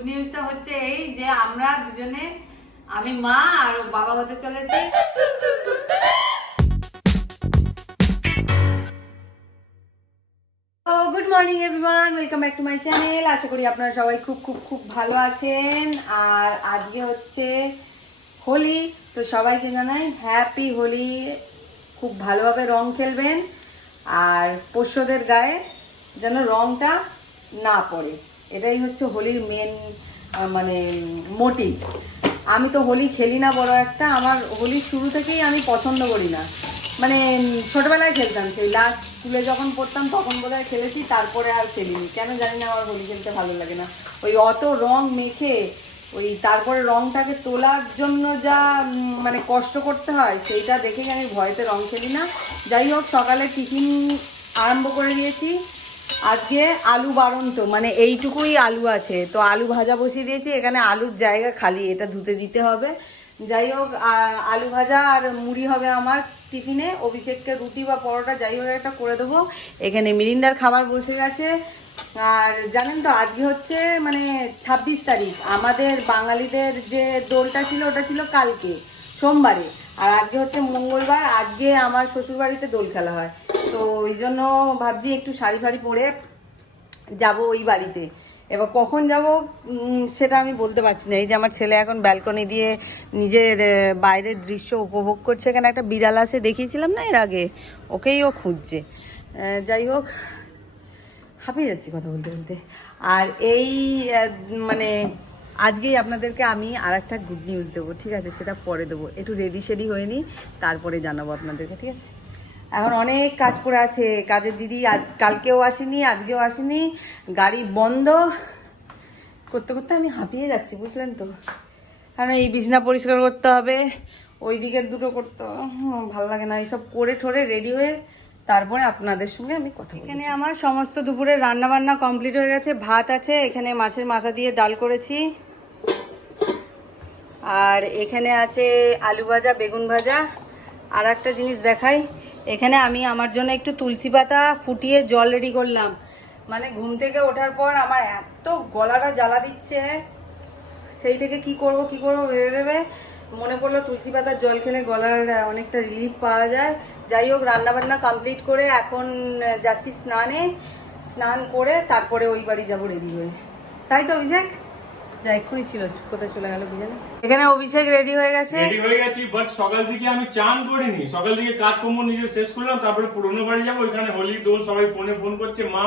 Good নিউজটা হচ্ছে এই যে আমরা দুজনে, আমি মা আর ও বাবা হতে চলেছি। Good morning everyone, welcome back to my channel. আশা করি আপনারা সবাই খুব খুব খুব ভালো আছেন। আর আজকে হচ্ছে হোলি, তো সবাইকে জানাই হ্যাপি হোলি। খুব ভালোভাবে রং খেলবেন আর পোষ্যদের গায়ে যেন রংটা না পড়ে, এটাই হচ্ছে হোলির মেন মানে মোটিভ। আমি তো হোলি খেলি না বড় একটা, আমার হোলি শুরু থেকেই আমি পছন্দ করি না। মানে ছোটবেলায় খেলতাম, সেই লাস্ট স্কুলে যখন পড়তাম তখন বোধহয় খেলেছি, তারপরে আর খেলিনি। কেন জানি না, আমার হোলি খেলতে ভালো লাগে না। ওই অত রং মেখে ওই তারপরে রংটাকে তোলার জন্য যা মানে কষ্ট করতে হয়, সেইটা দেখেই আমি ভয়তে রং খেলি না। যাই হোক, সকালে টিফিন আরম্ভ করে দিয়েছি। আজকে আলু বাড়ন্ত, মানে এইটুকুই আলু আছে, তো আলু ভাজা বসিয়ে দিয়েছি। এখানে আলুর জায়গা খালি, এটা ধুতে দিতে হবে। যাই হোক, আলু ভাজা আর মুড়ি হবে আমার টিফিনে। অভিষেককে রুটি বা পরোটা যাই হোক একটা করে দেবো। এখানে মিরিন্ডার খাবার বসে গেছে। আর জানেন তো, আজকে হচ্ছে মানে 26 তারিখ। আমাদের বাঙালিদের যে দোলটা ছিল ওটা ছিল কালকে সোমবারে, আর আজকে হচ্ছে মঙ্গলবার। আজকে আমার শ্বশুরবাড়িতে দোল খেলা হয়, তো ওই জন্য ভাবছি একটু শাড়ি ফাড়ি পরে যাব ওই বাড়িতে। এবার কখন যাব সেটা আমি বলতে পারছি না। এই যে আমার ছেলে এখন ব্যালকনি দিয়ে নিজের বাইরের দৃশ্য উপভোগ করছে। এখানে একটা বিড়াল আছে, দেখিয়েছিলাম না এর আগে, ওকেই ও খুঁজছে। যাই হোক, হাঁপিয়ে যাচ্ছি কথা বলতে বলতে। আর এই মানে আজকেই আপনাদেরকে আমি আর একটা গুড নিউজ দেবো, ঠিক আছে? সেটা পরে দেবো, একটু রেডি শেডি হয়ে নিই, তারপরে জানাবো আপনাদেরকে, ঠিক আছে? এখন অনেক কাজ পড়ে আছে। কাজের দিদি কালকেও আসেনি, আজকেও আসেনি, গাড়ি বন্ধ করতে করতে আমি হাঁপিয়ে যাচ্ছি, বুঝলেন তো। কারণ এই বিছনা পরিষ্কার করতে হবে, ওই দিকের দুটো করতে হবে, ভালো লাগে না। এইসব করে ঠোরে রেডি হয়ে তারপরে আপনাদের সঙ্গে আমি কথা বলছি। এখানে আমার সমস্ত দুপুরের রান্না বান্না কমপ্লিট হয়ে গেছে। ভাত আছে, এখানে মাছের মাথা দিয়ে ডাল করেছি, আর এখানে আছে আলু ভাজা, বেগুন ভাজা। আর একটা জিনিস দেখাই, এখানে আমি আমার জন্য একটু তুলসী পাতা ফুটিয়ে জল রেডি করলাম। মানে ঘুম থেকে ওঠার পর আমার এত গলাটা জ্বালা দিচ্ছে, সেই থেকে কি করব ভেবে ভেবে মনে পড়লো তুলসী পাতার জল খেলে গলার অনেকটা রিলিফ পাওয়া যায়। যাই হোক, রান্নাবান্না কমপ্লিট করে এখন যাচ্ছি স্নানে। স্নান করে তারপরে ওই বাড়ি যাবো রেডি হয়ে, তাই তো অভিষেক? যা এক্ষুনি ছিল, কোথায় চলে গেল বিজয়। এখানে অভিষেক রেডি হয়ে গেছে। রেডি হয়ে গেছি, বাট সকাল থেকে আমি চান করিনি। সকাল থেকে কাজকর্ম নিজে শেষ করলাম, তারপরে পুরোনো বাড়ি যাবো। ওইখানে হোলি দোল, সবাই ফোন করছে, মা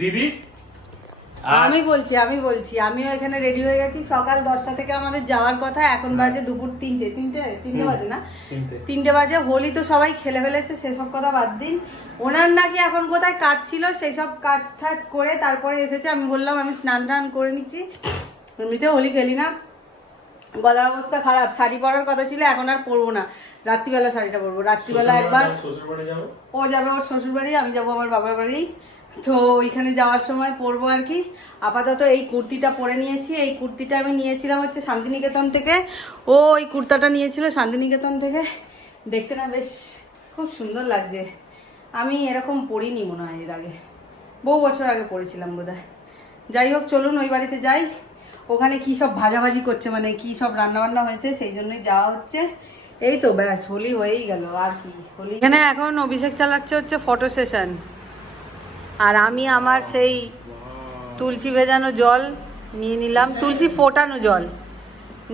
দিদি। আমি বলছি আমিও এখানে রেডি হয়ে গেছি। সকাল 10টা থেকে আমাদের যাওয়ার কথা, এখন বাজে দুপুর 3টে বাজে না, 3টে বাজে। হোলি তো সবাই খেলে ফেলেছে, সেসব কথা বাদ দিন। ওনার নাকি এখন কোথায় কাজ ছিল, সেই সব কাজ টাজ করে তারপরে এসেছে। আমি বললাম আমি স্নান টান করে নিচ্ছি, এমনিতেও হোলি খেলি না, গলার অবস্থা খারাপ। শাড়ি পরার কথা ছিল, এখন আর পরবো না, রাত্রিবেলা শাড়িটা পরবো। রাত্রিবেলা একবার ও যাবে ওর শ্বশুর বাড়ি, আমি যাবো আমার বাবার বাড়ি, তো ওইখানে যাওয়ার সময় পরবো আর কি। আপাতত এই কুর্তিটা পরে নিয়েছি। এই কুর্তিটা আমি নিয়েছিলাম হচ্ছে শান্তিনিকেতন থেকে। ও এই কুর্তাটা নিয়েছিল শান্তিনিকেতন থেকে। দেখতে না বেশ খুব সুন্দর লাগছে। আমি এরকম পরিনি মনে হয় এর আগে, বহু বছর আগে পরেছিলাম বোধহয়। যাই হোক, চলুন ওই বাড়িতে যাই। ওখানে কি সব ভাজাভাজি করছে, মানে কি সব রান্নাবান্না হয়েছে, সেই জন্যই যাওয়া হচ্ছে। এই তো ব্যাস, হোলি হয়েই গেল আর কি। হোলি এখানে এখন অভিষেক চালাচ্ছে হচ্ছে ফটো সেশন, আর আমি আমার সেই তুলসী ভেজানো জল নিয়ে নিলাম, তুলসী ফোটানো জল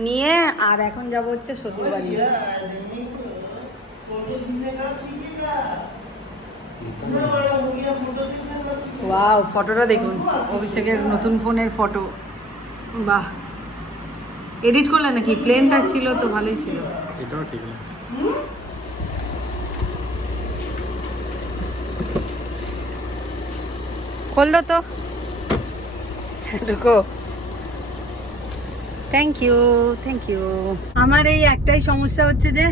নিয়ে, আর এখন যাব হচ্ছে শ্বশুর বাড়ি। ওয়াও, ফটোটা দেখুন, অভিষেকের নতুন ফোনের ফটো। বাহ, এডিট করলে নাকি? প্লেনটা ছিল তো ভালোই ছিল। এটাও ঠিক আছে। खोल दो तो, रुको। Thank you. আমার এই একটাই সমস্যা হচ্ছে যে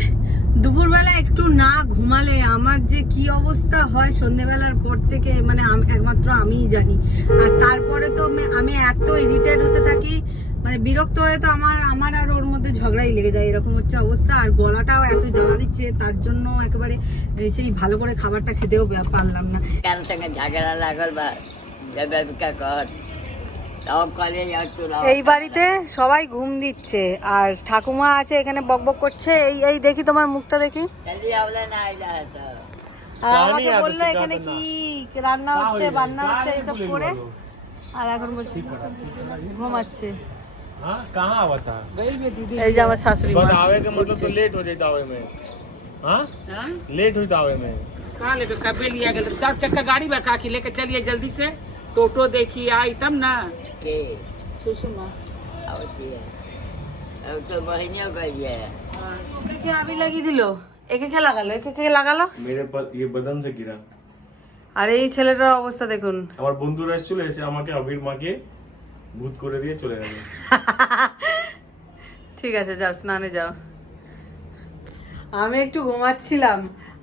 দুপুরবেলা একটু না ঘুমালে আমার যে কি অবস্থা হয় সন্ধ্যেবেলার পর থেকে, মানে একমাত্র আমিই জানি। আর তারপরে তো আমি এত ইরিটেট হতে থাকি, মানে বিরক্ত হয়ে তো আমার আর ওর মধ্যে ঝগড়াই লেগে যায়, এরকম হচ্ছে অবস্থা। আর গলাটাও এত জ্বালা দিচ্ছে, তার জন্য একেবারে সেই ভালো করে খাবারটা খেতেও পারলাম না। কারোর সঙ্গে ঝগড়া লাগল বা এই বাড়িতে সবাই ঘুম দিচ্ছে আর ঠাকুমা আছে এখানে বকবক করছে। এই এই দেখি তোমার মুখটা দেখি। আর আমাকে বললো এখানে কি রান্না হচ্ছে বান্না হচ্ছে এইসব করে, আর এখন বলছি ঘুমাচ্ছে। এই যে আমার শাশুড়ি মা। लेट हुई दावे में कहाँ लेकर कभी लिया गया 4 चक्का गाड़ी में खा के लेकर चलिए जल्दी से। टोटो देखिए आई तब ना के सुषमा तो बहनियों गई है। ওকে কে আবি লাগিয়ে দিল? একে কে লাগালো? একে কে লাগালো? मेरे पर ये बदन से गिरा। আর এই ছেলেটার অবস্থা দেখুন। আমার বন্ধুরা এসেছিল, এসে আমাকে আবির মাকে ভূত করে দিয়ে চলে গেল। ঠিক আছে যাও স্নানে যাও। আমি একটু ঘুমাচ্ছিলাম,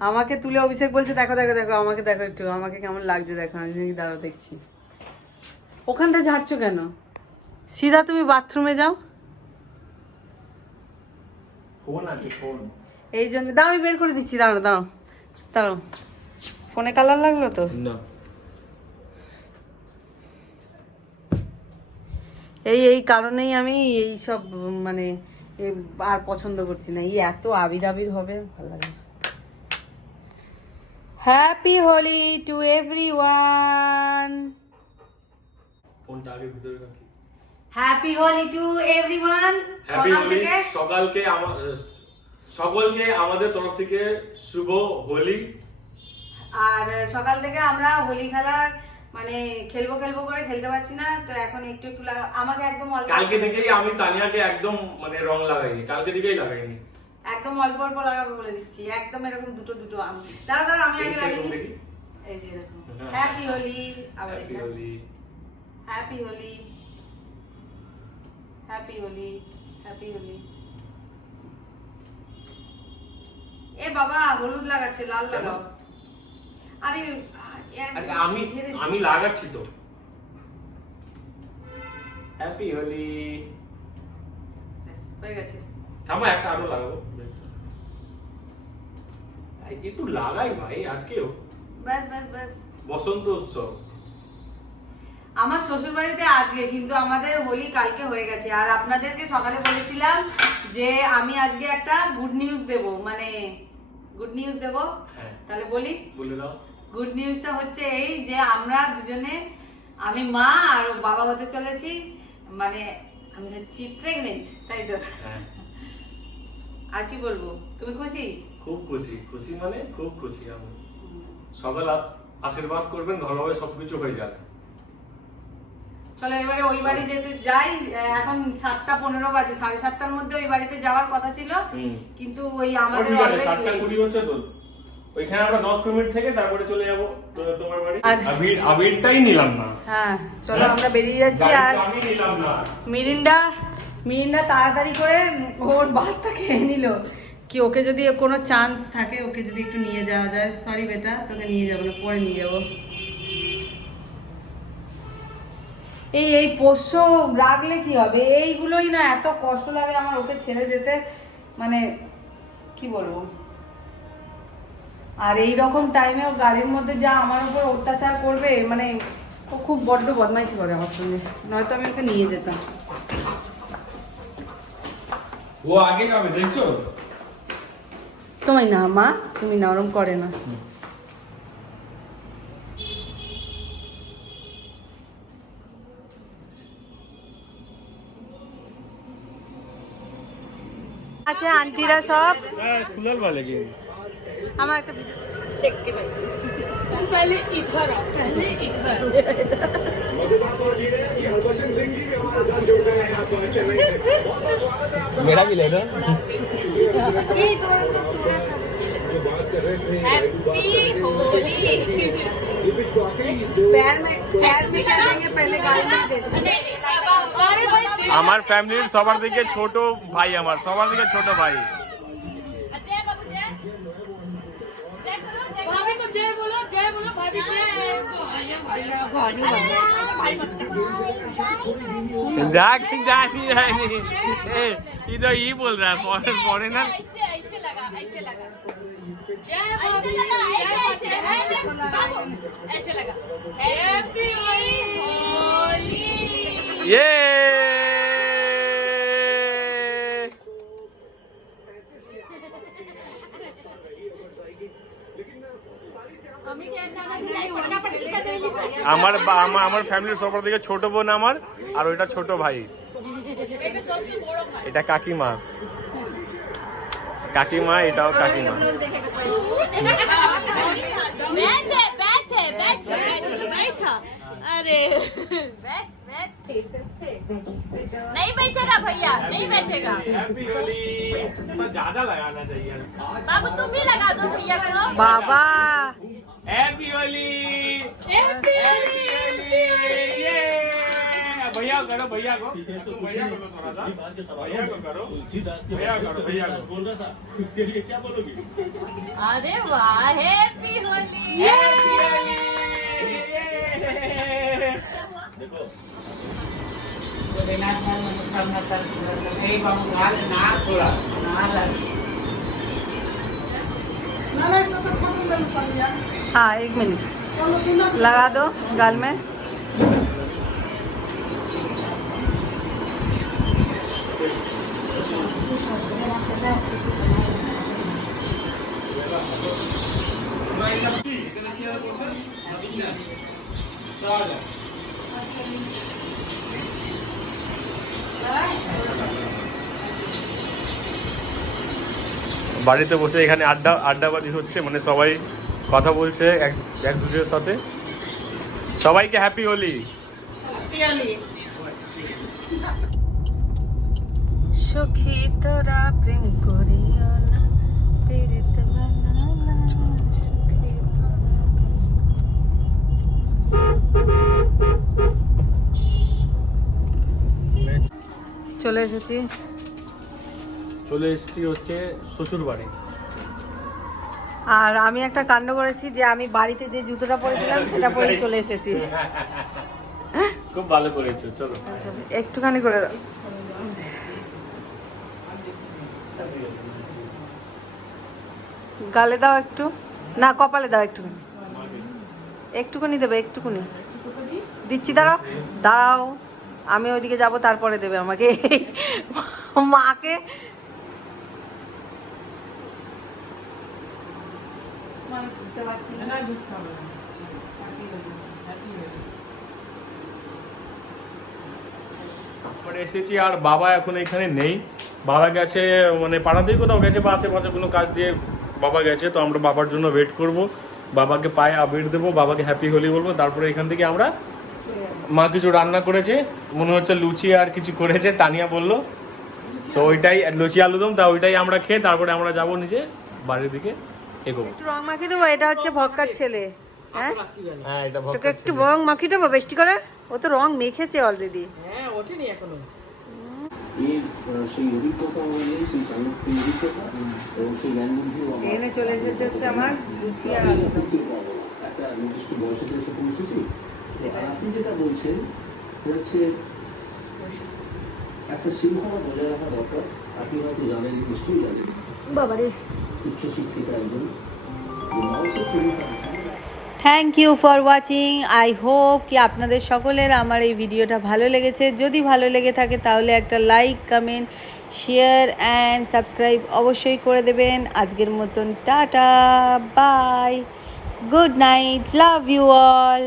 আমাকে তুলে অভিষেক বলছে দেখো দেখো দেখো আমাকে দেখো একটু, আমাকে কেমন লাগছে দেখো। আমি দাঁড়াও দেখছি। ওখানটা ঝাড়ছো কেন? সিধা তুমি বাথরুমে যাও। ফোন আছে ফোন। এই জন্য দাও আমি বের করে দিচ্ছি, দাঁড়াও দাঁড়াও দাঁড়াও। ফোনে কালার লাগলো তো? না এই এই কারণেই আমি এই সব মানে আর পছন্দ করছি না। এই এত আবির আবির হবে ভালো লাগে না। Happy Holi to everyone. ফোনটা আগে ভিতরে রাখি। Happy Holi to everyone. সকলকে আমাদের তরফ থেকে শুভ হোলি। আর সকাল থেকে আমরা হোলি খেলার মানে খেলবো খেলবো করে খেলতে পারছি না, তো এখন একটু একটু আমাকে একদম অল্প কালকে থেকেই আমি তানিয়াকে একদম মানে রং লাগাইনি, কালকে থেকেই লাগাইনি, একদম অল্প অল্প লাগাবো বলে দিচ্ছি। একদম এরকম দুটো দুটো আমি দাঁড়া দাঁড়া আমি আগে লাগিয়ে দিই। এই যে দেখো হ্যাপি হোলি। আবার হ্যাপি এটা Holi, happy Holi, happy Holi, happy Holi. এ বাবা হলুদ লাগাচ্ছে, লাল লাগাও। আরে আমি লাগাচ্ছি তো। হ্যাপি হোলি হয়ে গেছে। থামো একটা আরো লাগাবো, একটু লাগাই ভাই আজকেও। ব্যাস ব্যাস ব্যাস। বসন্ত উৎসব আমার শ্বশুর বাড়িতে আজকে, কিন্তু আমাদের হোলি কালকে হয়ে গেছে। আর আপনাদেরকে সকালে বলেছিলাম যে আমি আজকে একটা গুড নিউজ দেব, মানে গুড নিউজ দেব। তাহলে বলি, বলে দাও। গুড নিউজটা হচ্ছে এই যে আমরা দুজনে, আমি মা আর বাবা হতে চলেছি, মানে আমি হচ্ছি প্রেগনেন্ট, তাই তো? আর কি বলবো, তুমি খুশি? খুব খুশি, খুশি মানে খুব খুশি। আমি সকাল আশীর্বাদ করবেন ভালোভাবে সবকিছু হয়ে যাবে। চলো এবারে ওই বাড়ি যেতে যাই। এখন 7:15 বাজে, 7:30টার মধ্যে ওই বাড়িতে যাওয়ার কথা ছিল, কিন্তু ওই আমাদের অলওয়েজ 7:20 হচ্ছে তো, ওইখানে আমরা 10 মিনিট থেকে তারপরে চলে যাব তোমার বাড়ি। আবিরটাই নিলাম না। হ্যাঁ চলো আমরা বেরিয়ে যাচ্ছি। আর আমি নিলাম না। মিরিন্ডা তাড়াতাড়ি করে ওর ভাতটা খেয়ে নিল। কি ওকে যদি কোনো চান্স থাকে, ওকে যদি একটু নিয়ে যাওয়া যায়। সরি বেটা, তোকে নিয়ে যাবো না, পরে নিয়ে যাবো। এই পোষ্য রাখলে কি হবে? এইগুলোই না এত কষ্ট লাগে আমার ওকে ছেড়ে যেতে, মানে কি বলবো। আর এই রকম টাইমেও গাড়ির মধ্যে যা আমার উপর অত্যাচার করবে, মানে ও খুব বড্ড বদমাইশি করে আমার সঙ্গে, নয়তো আমি ওকে নিয়ে যেতাম। ও আগে যাবে দেখছো? তুমি না মা, তুমি না, ওরম করে না। আছে আন্টিরা সব। খুলাল वाले के আমার একটা ভিডিও দেখতে পাই। पहले इधर आओ, पहले इधर। मेरा भी ले लो। এই তোরা তো তোরা हैप्पी होली। पैर में क्या देंगे, पहले गाड़ी में दे देंगे। আমার ফ্যামিলির সবার দিকে ছোট ভাই, আমার সবার দিকে ছোট ভাই। भाभी को जय बोलो, जय बोलो भाभी जय। जानी ये तो ये बोल रहा है फॉरेनर। ऐसे लगा जय भाभी, ऐसे लगा हैप्पी होली। ये আমার ফ্যামিলির সবার থেকে ছোট বোন আমার, আর ওইটা ছোট ভাই, এটা কাকিমা, কাকিমা এটাও কাকিমা। अरे नहीं बैठेगा भैया, नहीं बैठेगा। ज्यादा लगाना चाहिए बाबू तुम भी लगा दो भैया को। বাবা हैप्पी होली, हैप्पी होली, ये भैया करो, भैया को भैया को थोड़ा सा, भैया को करो, भैया करो, भैया को बोल रहा था उसके लिए क्या बोलोगी? अरे वाह, हैप्पी होली, हैप्पी होली। देखो हाँ 1 मिनट लगा दो गाल में। বাড়িতে বসে এখানে আড্ডাবাজি হচ্ছে, মানে সবাই কথা বলছে এক দুজনের সাথে। সবাইকে হ্যাপি হোলি। সখী তোরা প্রেম করিও না, পীড়িত বানানা, সখী তোরা। চলে এসেছি হচ্ছে শ্বশুর বাড়ি। আর আমি একটা কাণ্ড করেছি যে আমি বাড়িতে যে জুতোটা পরেছিলাম সেটা পরেই চলে এসেছি। খুব ভালো করেছো, চলো একটুখানি করে দাও। গালে দাও একটু, না কপালে দাও একটুখানি, একটুখানি দেবে, একটুখানি দিচ্ছি। দাঁড়াও দাঁড়াও, আমি ওইদিকে যাব, তারপরে দেবে আমাকে। মাকে এসেছি। আর বাবা এখন এখানে নেই, বাবা গেছে মানে পাড়াতেই কোথাও গেছে বা আশেপাশে কোনো কাজ দিয়ে বাবা গেছে। তো আমরা বাবার জন্য ওয়েট করব, বাবাকে পায়ে আবির দেবো, বাবাকে হ্যাপি হোলি বলবো, তারপরে এখান থেকে আমরা, মা কিছু রান্না করেছে মনে হচ্ছে, লুচি আর কিছু করেছে তানিয়া বললো, তো ওইটাই লুচি আলুদম, তা ওইটাই আমরা খেয়ে তারপরে আমরা যাবো নিচে বাড়ির দিকে এগোবো। একটু রং মাখিয়ে দেবো, এটা হচ্ছে ভক্কার ছেলে। হ্যাঁ হ্যাঁ এটা তোকে একটু রং মাখিয়ে দেবো বেশি করে, ও তো রং মেখেছে অলরেডি। এখানে চলে এসেছে হচ্ছে আমার লুচি আর আলুদম। একটা শৃঙ্খলা বজায় রাখা দরকার। আপনি হয়তো জানেন, নিশ্চয়ই জানেন, বাবারে উচ্চশিক্ষিত একজন thank you for watching. I hope কি আপনাদের সকলের আমার এই ভিডিওটা ভালো লেগেছে। যদি ভালো লেগে থাকে তাহলে একটা like, comment, share and subscribe অবশ্যই করে দেবেন। আজকের মতন tata, bye, good night, love you all.